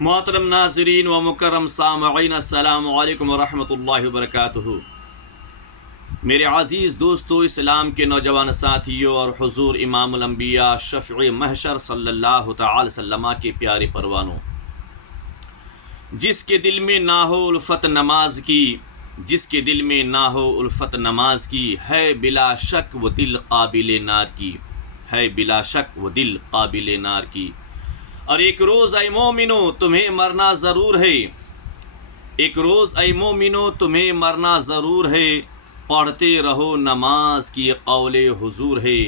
محترم ناظرین و مکرم سامعین، السلام علیکم ورحمۃ اللہ وبرکاتہ۔ میرے عزیز دوستو، اسلام کے نوجوان ساتھیوں اور حضور امام الانبیاء شفیع محشر صلی اللہ تعالی وسلم کے پیارے پروانوں، جس کے دل میں نہ ہو الفت نماز کی، جس کے دل میں نہ ہو الفت نماز کی، ہے بلا شک وہ دل قابل نار کی، ہے بلا شک وہ دل قابل نار کی۔ اور ایک روز اے مومنو تمہیں مرنا ضرور ہے، ایک روز اے مومنو تمہیں مرنا ضرور ہے، پڑھتے رہو نماز کی قول حضور ہے،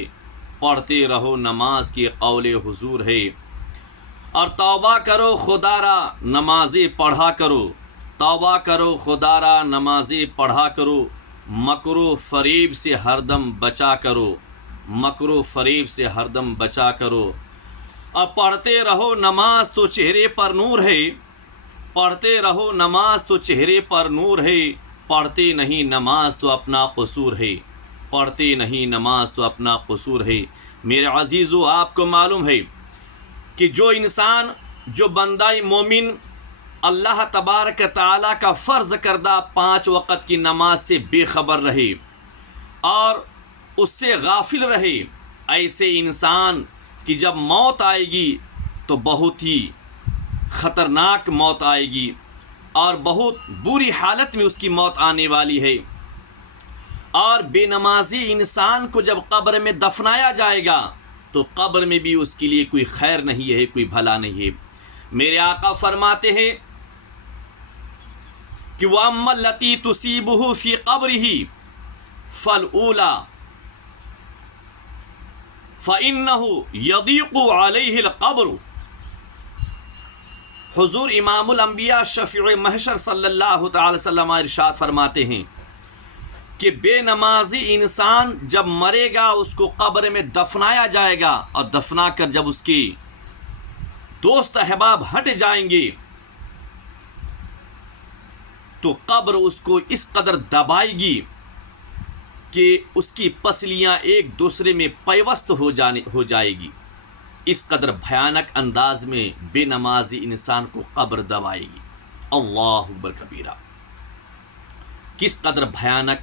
پڑھتے رہو نماز کی قول حضور ہے۔ اور توبہ کرو خدا را نمازیں پڑھا کرو، توبہ کرو خدا را نمازیں پڑھا کرو، مکر و فریب سے ہردم بچا کرو، مکر و فریب سے ہردم بچا کرو۔ اور پڑھتے رہو نماز تو چہرے پر نور ہے، پڑھتے رہو نماز تو چہرے پر نور ہے، پڑھتے نہیں نماز تو اپنا قصور ہے، پڑھتے نہیں نماز تو اپنا قصور ہے۔ میرے عزیزو، آپ کو معلوم ہے کہ جو انسان، جو بندہ مومن اللہ تبارک تعالیٰ کا فرض کردہ 5 وقت کی نماز سے بے خبر رہے اور اس سے غافل رہے، ایسے انسان کہ جب موت آئے گی تو بہت ہی خطرناک موت آئے گی اور بہت بری حالت میں اس کی موت آنے والی ہے۔ اور بے نمازی انسان کو جب قبر میں دفنایا جائے گا تو قبر میں بھی اس کے لیے کوئی خیر نہیں ہے، کوئی بھلا نہیں ہے۔ میرے آقا فرماتے ہیں کہ وَأَمَّا الَّتِي تُصِيبُهُ فِي قَبْرِهِ فَالْأُولَى فَإِنَّهُ يَضِيقُ عَلَيْهِ الْقَبْرُ۔ حضور امام الانبیاء شفیع محشر صلی اللہ تعالی وسلم ارشاد فرماتے ہیں کہ بے نمازی انسان جب مرے گا اس کو قبر میں دفنایا جائے گا، اور دفنا کر جب اس کی دوست احباب ہٹ جائیں گے تو قبر اس کو اس قدر دبائے گی کہ اس کی پسلیاں ایک دوسرے میں پیوست ہو جائے گی۔ اس قدر بھیانک انداز میں بے نمازی انسان کو قبر دبائے گی۔ اللہ اکبر کبیرہ، کس قدر بھیانک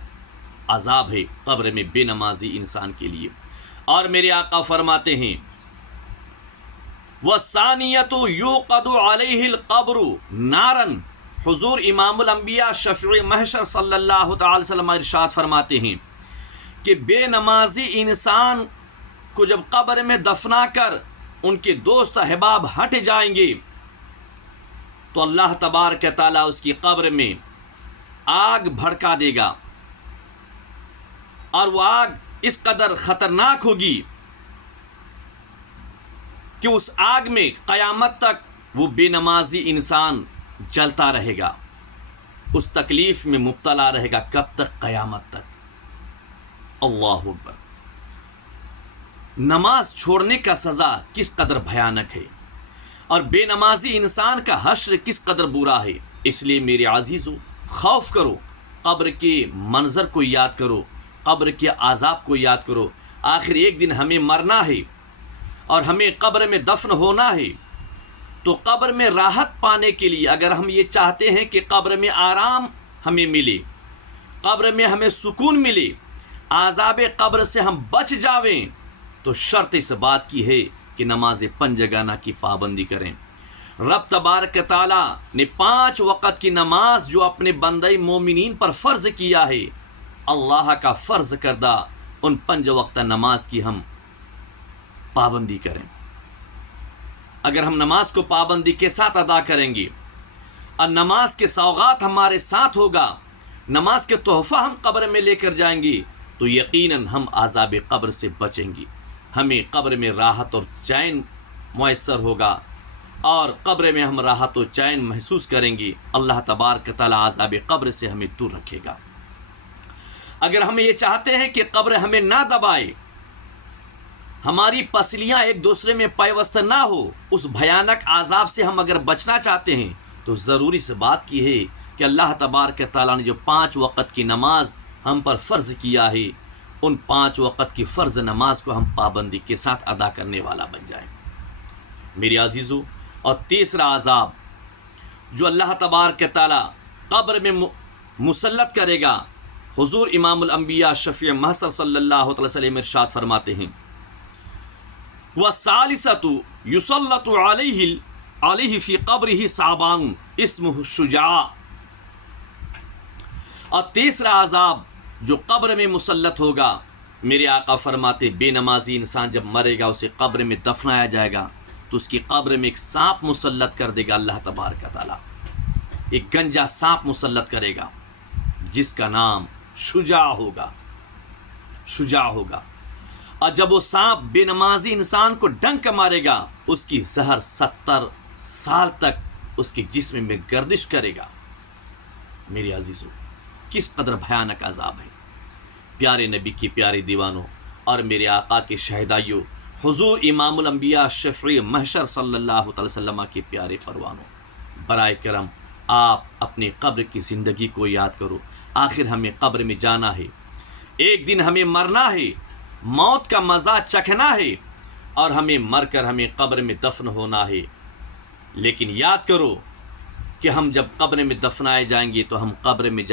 عذاب ہے قبر میں بے نمازی انسان کے لیے۔ اور میرے آقا فرماتے ہیں وَالثَّانِيَةُ يُوقَدُ عَلَيْهِ الْقَبْرُ نَارًا۔ حضور امام الانبیاء شفیع محشر صلی اللہ تعالی وسلم ارشاد فرماتے ہیں کہ بے نمازی انسان کو جب قبر میں دفنا کر ان کے دوست احباب ہٹ جائیں گے تو اللہ تبارک تعالیٰ اس کی قبر میں آگ بھڑکا دے گا، اور وہ آگ اس قدر خطرناک ہوگی کہ اس آگ میں قیامت تک وہ بے نمازی انسان جلتا رہے گا، اس تکلیف میں مبتلا رہے گا۔ کب تک؟ قیامت تک۔ اللہ اکبر۔ نماز چھوڑنے کا سزا کس قدر بھیانک ہے، اور بے نمازی انسان کا حشر کس قدر برا ہے۔ اس لیے میرے عزیزو، خوف کرو، قبر کے منظر کو یاد کرو، قبر کے عذاب کو یاد کرو۔ آخر ایک دن ہمیں مرنا ہے اور ہمیں قبر میں دفن ہونا ہے، تو قبر میں راحت پانے کے لیے اگر ہم یہ چاہتے ہیں کہ قبر میں آرام ہمیں ملے، قبر میں ہمیں سکون ملے، عذاب قبر سے ہم بچ جاویں، تو شرط اس بات کی ہے کہ نماز 5 جگانہ کی پابندی کریں۔ رب تبارک تعالیٰ نے 5 وقت کی نماز جو اپنے بندے مومنین پر فرض کیا ہے، اللہ کا فرض کردہ ان 5 وقت نماز کی ہم پابندی کریں۔ اگر ہم نماز کو پابندی کے ساتھ ادا کریں گے اور نماز کے سوغات ہمارے ساتھ ہوگا، نماز کے تحفہ ہم قبر میں لے کر جائیں گے، تو یقیناً ہم عذاب قبر سے بچیں گے، ہمیں قبر میں راحت اور چین میسر ہوگا، اور قبر میں ہم راحت و چین محسوس کریں گے۔ اللہ تبارک تعالیٰ عذاب قبر سے ہمیں دور رکھے گا۔ اگر ہم یہ چاہتے ہیں کہ قبر ہمیں نہ دبائے، ہماری پسلیاں ایک دوسرے میں پیوست نہ ہو، اس بھیانک عذاب سے ہم اگر بچنا چاہتے ہیں، تو ضروری سے بات کی ہے کہ اللہ تبارک تعالیٰ نے جو 5 وقت کی نماز ہم پر فرض کیا ہے، ان 5 وقت کی فرض نماز کو ہم پابندی کے ساتھ ادا کرنے والا بن جائیں۔ میرے عزیزو، اور تیسرا عذاب جو اللہ تبارک تعالی قبر میں مسلط کرے گا، حضور امام الانبیاء شفیع محشر صلی اللہ علیہ وسلم ارشاد فرماتے ہیں وَالثَّالِثَةُ يُسَلَّطُ عَلَيْهِ فِي قَبْرِهِ صَعْبَانٌ اسمہ شجاع، اور تیسرا عذاب جو قبر میں مسلط ہوگا، میرے آقا فرماتے بے نمازی انسان جب مرے گا اسے قبر میں دفنایا جائے گا تو اس کی قبر میں ایک سانپ مسلط کر دے گا اللہ تبارک تعالیٰ، ایک گنجا سانپ مسلط کرے گا جس کا نام شجاع ہوگا، شجاع ہوگا، اور جب وہ سانپ بے نمازی انسان کو ڈنک مارے گا اس کی زہر 70 سال تک اس کے جسم میں گردش کرے گا۔ میرے عزیزو، کس قدر بھیانک عذاب ہے۔ پیارے نبی کی پیارے دیوانوں اور میرے آقا کے شہدائیوں، حضور امام الانبیاء شفیع محشر صلی اللہ علیہ وسلم کے پیارے پروانوں، برائے کرم آپ اپنے قبر کی زندگی کو یاد کرو۔ آخر ہمیں قبر میں جانا ہے، ایک دن ہمیں مرنا ہے، موت کا مزہ چکھنا ہے، اور ہمیں مر کر ہمیں قبر میں دفن ہونا ہے۔ لیکن یاد کرو کہ ہم جب قبر میں دفنائے جائیں گے تو ہم قبر میں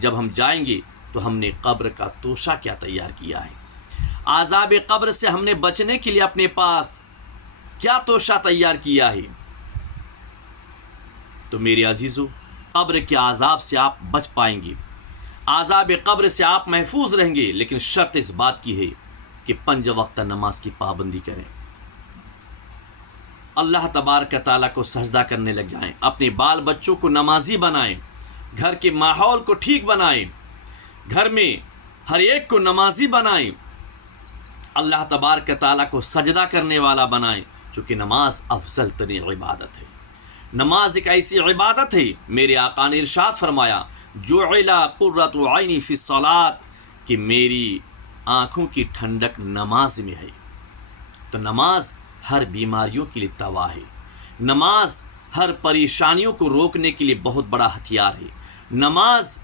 جب ہم جائیں گے تو ہم نے قبر کا توشہ کیا تیار کیا ہے، عذاب قبر سے ہم نے بچنے کے لیے اپنے پاس کیا توشہ تیار کیا ہے۔ تو میرے عزیزو، قبر کے عذاب سے آپ بچ پائیں گے، عذاب قبر سے آپ محفوظ رہیں گے، لیکن شرط اس بات کی ہے کہ 5 وقت نماز کی پابندی کریں، اللہ تبارک تعالیٰ کو سجدہ کرنے لگ جائیں، اپنے بال بچوں کو نمازی بنائیں، گھر کے ماحول کو ٹھیک بنائیں، گھر میں ہر ایک کو نمازی بنائیں، اللہ تبارک تعالیٰ کو سجدہ کرنے والا بنائیں، چونکہ نماز افضل ترین عبادت ہے۔ نماز ایک ایسی عبادت ہے، میرے آقا نے ارشاد فرمایا جعل قرۃ عینی فی الصلاۃ، کہ میری آنکھوں کی ٹھنڈک نماز میں ہے۔ تو نماز ہر بیماریوں کے لیے دوا ہے، نماز ہر پریشانیوں کو روکنے کے لیے بہت بڑا ہتھیار ہے، نماز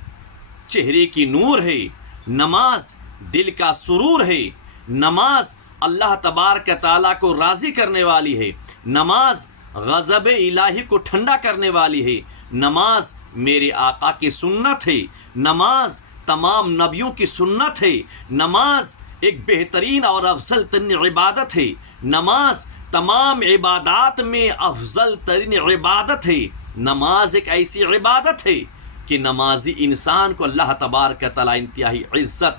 چہرے کی نور ہے، نماز دل کا سرور ہے، نماز اللہ تبارک تعالیٰ کو راضی کرنے والی ہے، نماز غضب الہی کو ٹھنڈا کرنے والی ہے، نماز میرے آقا کی سنت ہے، نماز تمام نبیوں کی سنت ہے، نماز ایک بہترین اور افضل ترین عبادت ہے، نماز تمام عبادات میں افضل ترین عبادت ہے، نماز ایک ایسی عبادت ہے کہ نمازی انسان کو اللہ تبارک تعالیٰ انتہائی عزت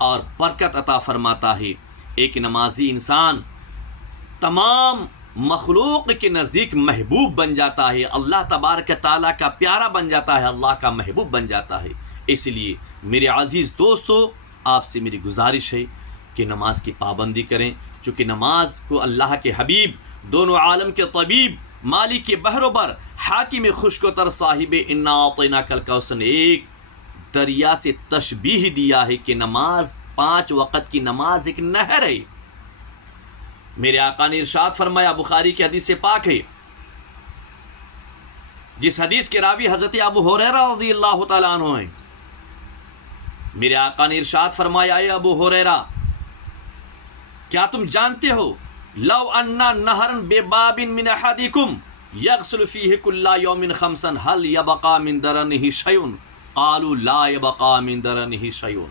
اور برکت عطا فرماتا ہے۔ ایک نمازی انسان تمام مخلوق کے نزدیک محبوب بن جاتا ہے، اللہ تبارک تعالیٰ کا پیارا بن جاتا ہے، اللہ کا محبوب بن جاتا ہے۔ اس لیے میرے عزیز دوستو، آپ سے میری گزارش ہے کہ نماز کی پابندی کریں، چونکہ نماز کو اللہ کے حبیب، دونوں عالم کے طبیب، مالک کے بحر و بر، حاکم خشک و تر، صاحب انا اعطیناک الکوثر نے ایک دریا سے تشبیہ دیا ہے کہ نماز 5 وقت کی نماز ایک نہر ہے۔ میرے آقا نے ارشاد فرمایا، بخاری کی حدیث پاک ہے، جس حدیث کے راوی حضرت ابو ہریرہ رضی اللہ تعالیٰ عنہ ہیں، میرے آقا نے ارشاد فرمایا، اے ابو ہریرہ، کیا تم جانتے ہو لو ان نہرا بباب من احدکم یغسل فیہ کل یوم 5 هل یبقى من درنہ شیء؟ قالوا لا يبقى من درنہ شیء،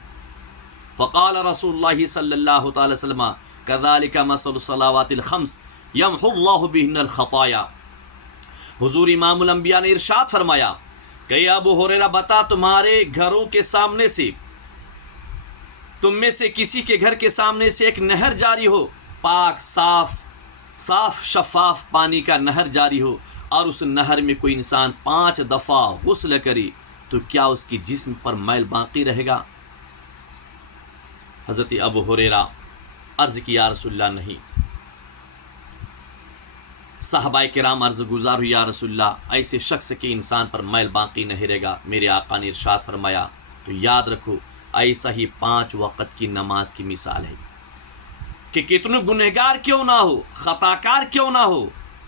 فقال رسول اللہ صلی اللہ تعالی وسلم كذلك مثل الصلوات الخمس يمحو اللہ بهن الخطايا۔ حضور امام الانبیاء نے ارشاد فرمایا کہ اے ابو ہریرہ، بتا، تمہارے گھروں کے سامنے سے، تم میں سے کسی کے گھر کے سامنے سے ایک نہر جاری ہو، پاک صاف شفاف پانی کا نہر جاری ہو، اور اس نہر میں کوئی انسان 5 دفعہ غسل کرے تو کیا اس کی جسم پر میل باقی رہے گا؟ حضرت ابو ہریرہ عرض کی یا رسول اللہ نہیں۔ صحابہ کرام عرض گزار ہوئی، یا رسول اللہ، ایسے شخص کے انسان پر میل باقی نہیں رہے گا۔ میرے آقا نے ارشاد فرمایا، تو یاد رکھو، ایسا ہی 5 وقت کی نماز کی مثال ہے کہ کتنے گنہگار کیوں نہ ہو، خطا کار کیوں نہ ہو،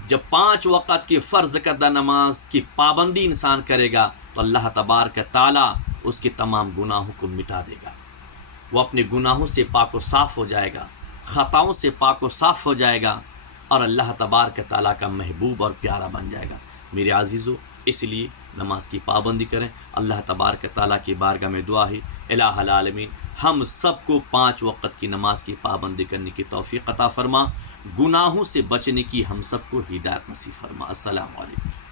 جب 5 وقت کی فرض کردہ نماز کی پابندی انسان کرے گا تو اللہ تبارک تعالیٰ اس کے تمام گناہوں کو مٹا دے گا، وہ اپنے گناہوں سے پاک و صاف ہو جائے گا، خطاؤں سے پاک و صاف ہو جائے گا، اور اللہ تبارک تعالیٰ کا محبوب اور پیارا بن جائے گا۔ میرے عزیزو، اس لیے نماز کی پابندی کریں۔ اللہ تبارک تعالیٰ کی بارگاہ میں دعا ہے، الہ العالمین ہم سب کو 5 وقت کی نماز کی پابندی کرنے کی توفیق عطا فرما، گناہوں سے بچنے کی ہم سب کو ہدایت نصیب فرما۔ السلام علیکم۔